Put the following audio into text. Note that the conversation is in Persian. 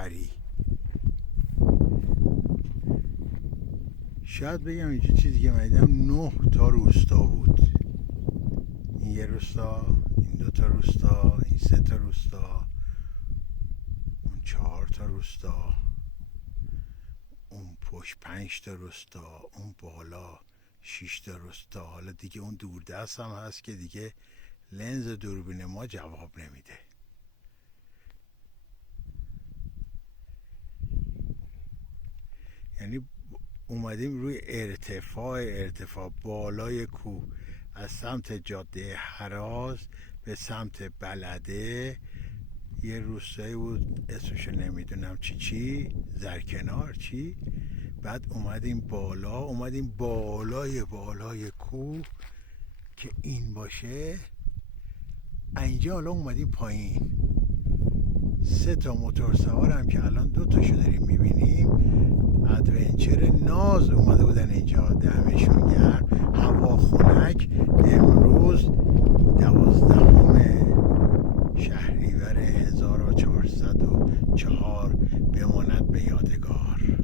پری. شاید بگم اینجا چیزی که من دیدم 9 تا روستا بود. این یه روستا، این 2 تا روستا، این 3 تا روستا، اون 4 تا روستا، اون پشت 5 تا روستا، اون بالا 6 تا روستا. حالا دیگه اون دوردست هم هست که دیگه لنز دوربین ما جواب نمیده. یعنی اومدیم روی ارتفاع بالای کوه از سمت جاده هراز به سمت بلده. یه روستایی بود اسمشو نمیدونم چی زرکنار چی. بعد اومدیم بالای کوه که این باشه. اینجا حالا اومدیم پایین. 3 تا موتور سوارم که الان 2 تاشو داریم میبینیم، ادونچر ناز اومده بودن اینجا. دمشون گرم. هوا خنک. امروز 12 شهریور 1404 بماند به یادگار.